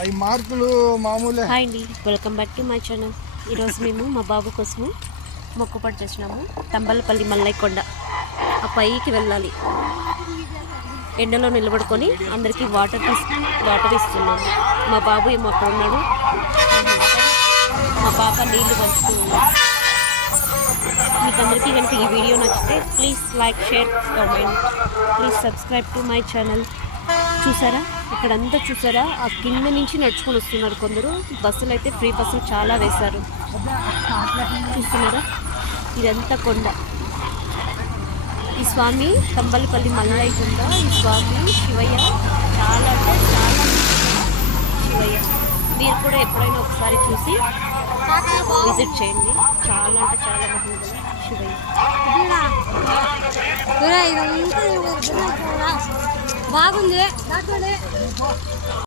అవి మార్కులు మామూలే. హాయ్ అండి, welcome back to my channel. ఈరోజు మేము మా బాబు కోసము మొక్కుపడి చేసినాము. తంబలపల్లి మల్లయ్య కొండ ఆ పైకి వెళ్ళాలి. ఎండలో నిలబడుకొని అందరికీ వాటర్ ఇస్తున్నాము. మా బాబు ఏమో అక్కడ ఉన్నాడు, మా పాప నీళ్లు పంచుతూ ఉన్నాడు. మీకు అందరికీ కనుక ఈ వీడియో నచ్చితే please like, share, comment, please subscribe to my channel. చూసారా, ఇక్కడంతా చూసారా, ఆ కింద నుంచి నడుచుకొని వస్తున్నారు కొందరు. బస్సులు అయితే ఫ్రీ బస్సులు చాలా వేశారు. చూస్తున్నారా, ఇదంతా కొండ. ఈ స్వామి తంబలపల్లి మల్లయ్య కొండ. ఈ స్వామి శివయ్య, చాలా అంటే చాలా శివయ్య. మీరు కూడా ఎప్పుడైనా ఒకసారి చూసి విజిట్ చేయండి. చాలా అంటే చాలా బాగుంది శివయ్య. బాగుంది.